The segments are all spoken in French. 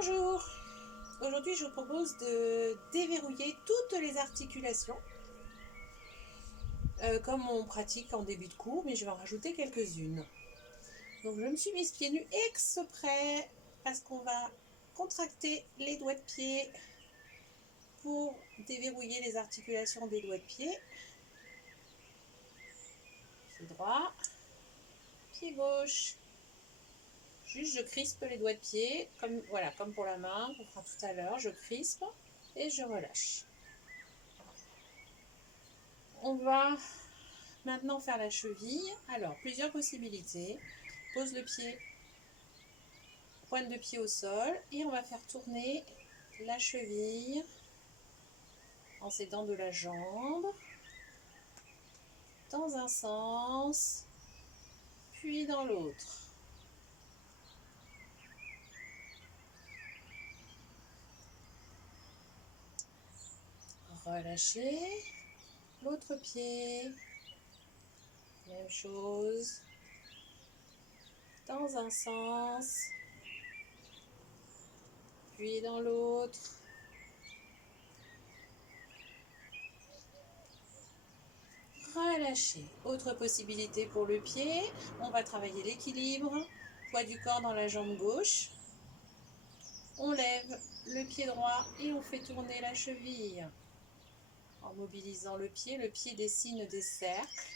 Bonjour, aujourd'hui je vous propose de déverrouiller toutes les articulations comme on pratique en début de cours, mais je vais en rajouter quelques-unes. Donc je me suis mise pieds nus exprès parce qu'on va contracter les doigts de pied pour déverrouiller les articulations des doigts de pied. Pied droit, pied gauche. Juste je crispe les doigts de pied, comme pour la main, qu'on fera tout à l'heure. Je crispe et je relâche. On va maintenant faire la cheville. Alors, plusieurs possibilités. Pose le pied, pointe de pied au sol et on va faire tourner la cheville en s'aidant de la jambe dans un sens, puis dans l'autre. Relâchez. L'autre pied, même chose, dans un sens, puis dans l'autre. Relâchez. Autre possibilité pour le pied, on va travailler l'équilibre, poids du corps dans la jambe gauche. On lève le pied droit et on fait tourner la cheville. En mobilisant le pied dessine des cercles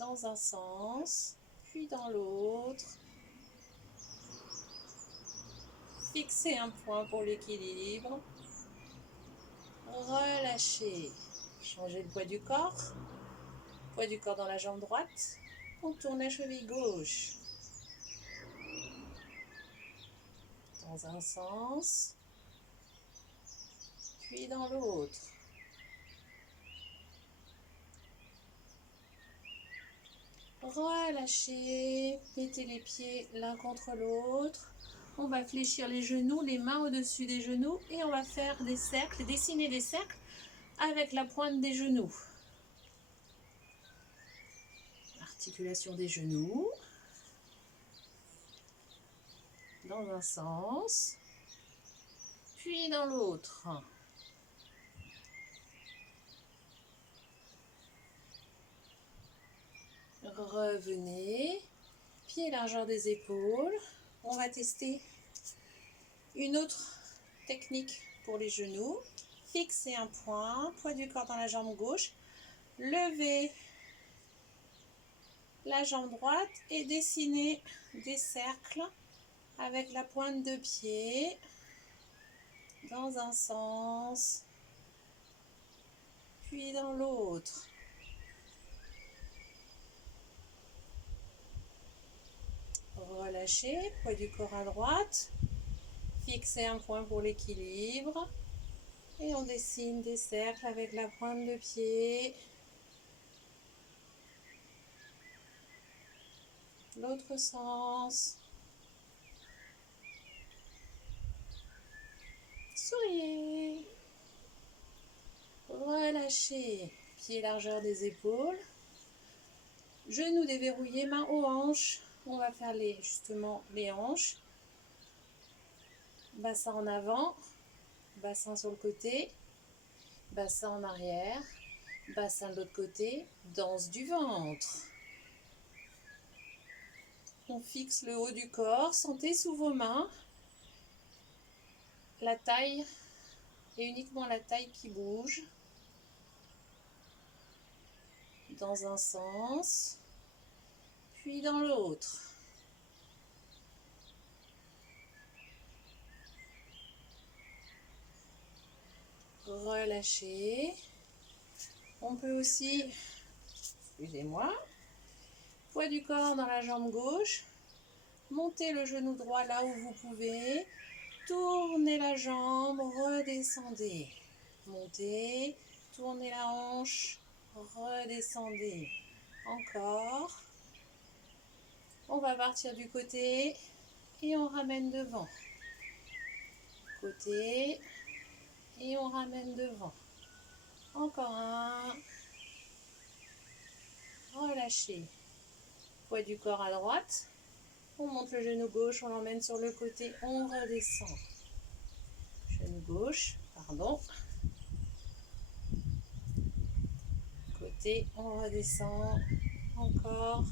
dans un sens, puis dans l'autre. Fixez un point pour l'équilibre. Relâchez. Changez le poids du corps. Poids du corps dans la jambe droite. On tourne la cheville gauche. Dans un sens, puis dans l'autre. Relâchez. Mettez les pieds l'un contre l'autre. On va fléchir les genoux, les mains au-dessus des genoux et on va faire des cercles, dessiner des cercles avec la pointe des genoux. Articulation des genoux. Dans un sens, puis dans l'autre. Revenez, pied largeur des épaules. On va tester une autre technique pour les genoux. Fixez un point, poids du corps dans la jambe gauche. Levez la jambe droite et dessinez des cercles avec la pointe de pied dans un sens, puis dans l'autre. Relâchez, poids du corps à droite. Fixez un point pour l'équilibre. Et on dessine des cercles avec la pointe de pied. L'autre sens. Souriez. Relâchez. Pied largeur des épaules. Genoux déverrouillés, mains aux hanches. On va faire justement les hanches. Bassin en avant. Bassin sur le côté. Bassin en arrière. Bassin de l'autre côté. Danse du ventre. On fixe le haut du corps. Sentez sous vos mains la taille et uniquement la taille qui bouge. Dans un sens, puis dans l'autre. Relâchez. On peut aussi, excusez-moi, poids du corps dans la jambe gauche. Montez le genou droit là où vous pouvez. Tournez la jambe, redescendez. Montez, tournez la hanche, redescendez. Encore. On va partir du côté et on ramène devant. Côté et on ramène devant. Encore un. Relâchez. Poids du corps à droite. On monte le genou gauche, on l'emmène sur le côté, on redescend. Genou gauche, pardon. Côté, on redescend. Encore.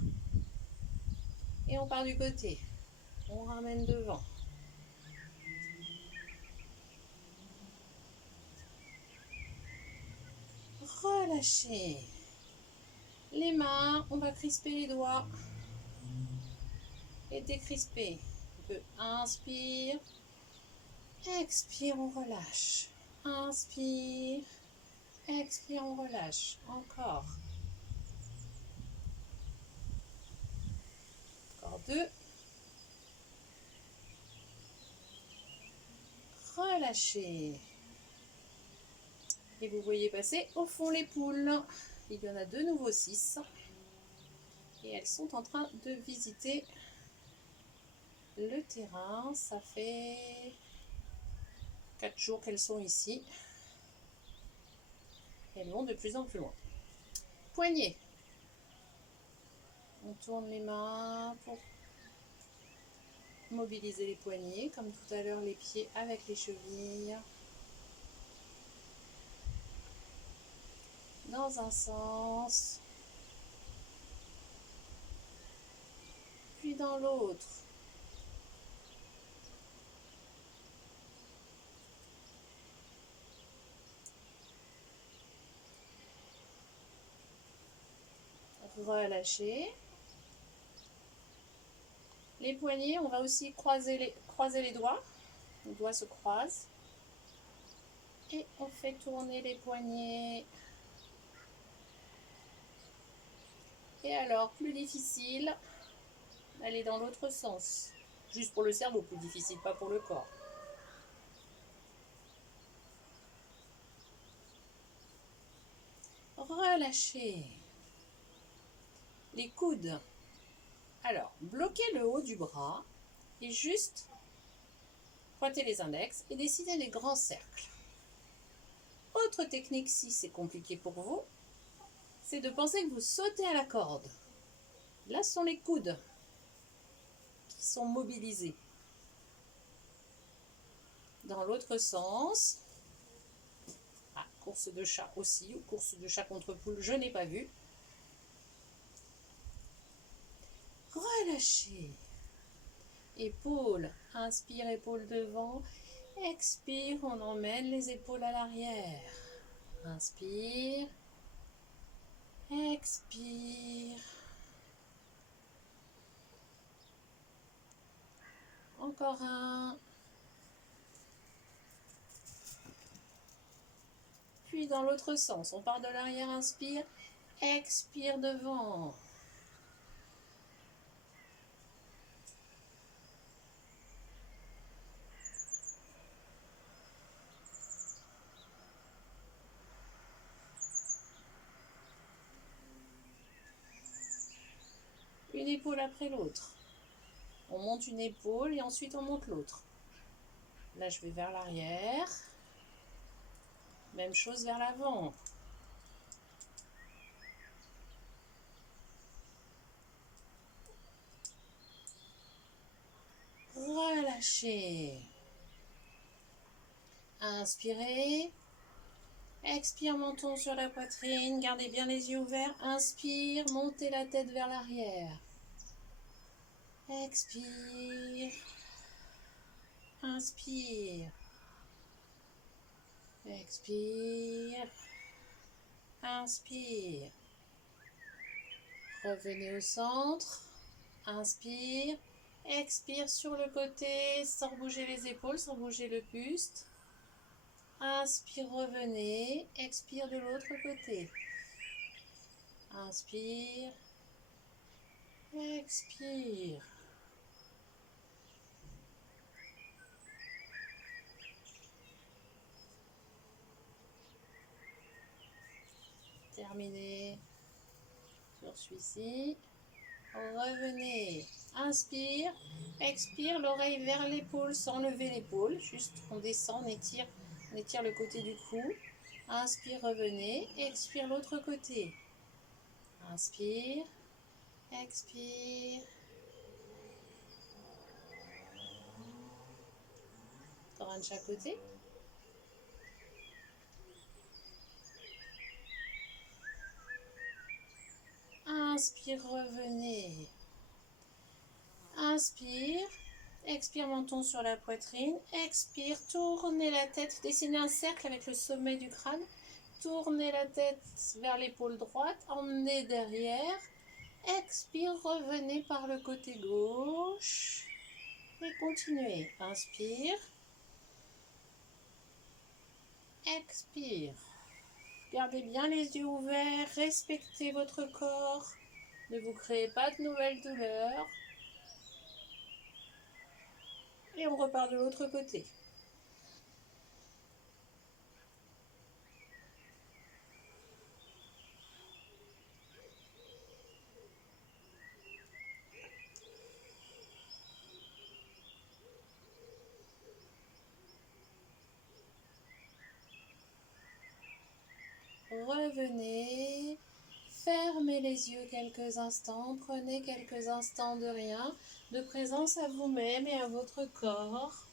Et on part du côté. On ramène devant. Relâchez. Les mains, on va crisper les doigts. Et décrisper. Un peu. Inspire. Expire, on relâche. Inspire. Expire, on relâche. Encore. Encore 2. Relâchez. Et vous voyez passer au fond les poules. Il y en a de nouveau 6. Et elles sont en train de visiter le terrain. Ça fait 4 jours qu'elles sont ici. Elles vont de plus en plus loin. Poignets. On tourne les mains pour mobiliser les poignets, comme tout à l'heure les pieds avec les chevilles. Dans un sens, puis dans l'autre. Relâchez. Les poignets, on va aussi croiser les doigts. Les doigts se croisent. Et on fait tourner les poignets. Et alors, plus difficile, aller dans l'autre sens. Juste pour le cerveau, plus difficile, pas pour le corps. Relâchez. Les coudes. Alors, bloquez le haut du bras et juste pointez les index et dessinez des grands cercles. Autre technique, si c'est compliqué pour vous, c'est de penser que vous sautez à la corde. Là, ce sont les coudes qui sont mobilisés. Dans l'autre sens, course de chat aussi, ou course de chat contre poule, je n'ai pas vu. Relâchez. Épaules, inspire, épaules devant. Expire, on emmène les épaules à l'arrière. Inspire. Expire. Encore un. Puis dans l'autre sens, on part de l'arrière, inspire. Expire devant. Une épaule après l'autre. On monte une épaule et ensuite on monte l'autre. Là, je vais vers l'arrière. Même chose vers l'avant. Relâchez. Inspirez. Expire, menton sur la poitrine. Gardez bien les yeux ouverts. Inspire, montez la tête vers l'arrière. Expire. Inspire. Expire. Inspire. Revenez au centre. Inspire. Expire sur le côté sans bouger les épaules, sans bouger le buste. Inspire, revenez. Expire de l'autre côté. Inspire. Expire. Terminé sur celui-ci. Revenez. Inspire. Expire, l'oreille vers l'épaule sans lever l'épaule. Juste, on descend, on étire le côté du cou. Inspire, revenez. Expire l'autre côté. Inspire. Expire. Un de chaque côté. Inspire, revenez. Inspire. Expire, menton sur la poitrine. Expire, tournez la tête. Dessinez un cercle avec le sommet du crâne. Tournez la tête vers l'épaule droite. Emmenez derrière. Expire, revenez par le côté gauche. Et continuez. Inspire. Expire. Gardez bien les yeux ouverts. Respectez votre corps. Ne vous créez pas de nouvelles douleurs. Et on repart de l'autre côté. Revenez, fermez les yeux quelques instants, prenez quelques instants de rien, de présence à vous-même et à votre corps.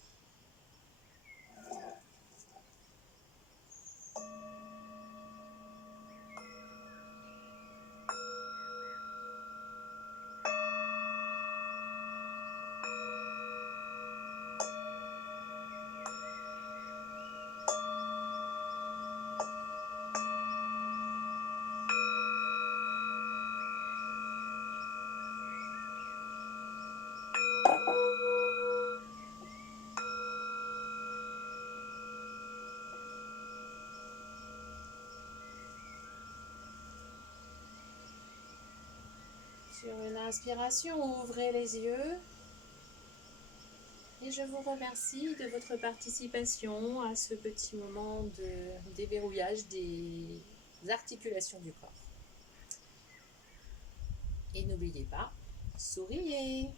Sur une inspiration, ouvrez les yeux. Et je vous remercie de votre participation à ce petit moment de déverrouillage des articulations du corps. Et n'oubliez pas, souriez!